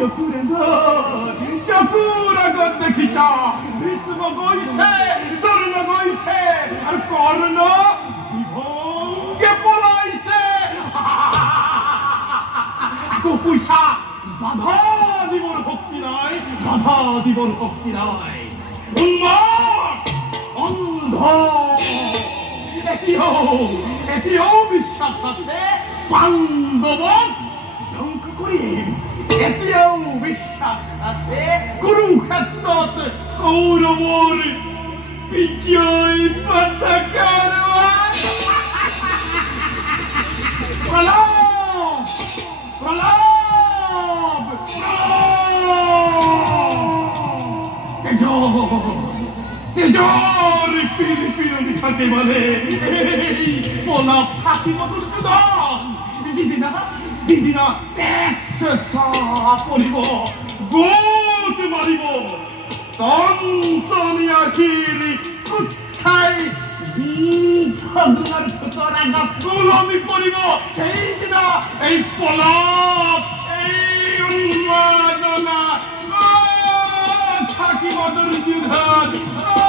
চকুরে ধর চকুর আগত দেখিছা ভীষ্ম গৈছে দ্রোণ গৈছে আর কর্ণ বিভঙ্গে পলাইছে পয়সা বাধা দিবর শক্তি নাই বাধা দিবর শক্তি নাই উন্মাদ অন্ধ এটিও বিশ্বাস আছে পাণ্ডবক ধ্বংস কৰি এতিয়াও বিশ্বাস আছে কুৰুক্ষেত্ৰত কৌৰৱৰ বিজয় পতাকা প্ৰলাপ প্রলাপ তেজর পিড়ি থাকে বলে এই প্রলাপ থাকিব দুর্যোধন দিদিনা তেজ পড়িব গোট মারিব তন্তনি আখির কুচ খাই ভগবান ফুটর আগত তুলমি পড়িব সেইদিনা এই প্রলাপ এই উন্মাদনা থাকিব দুর্যোধন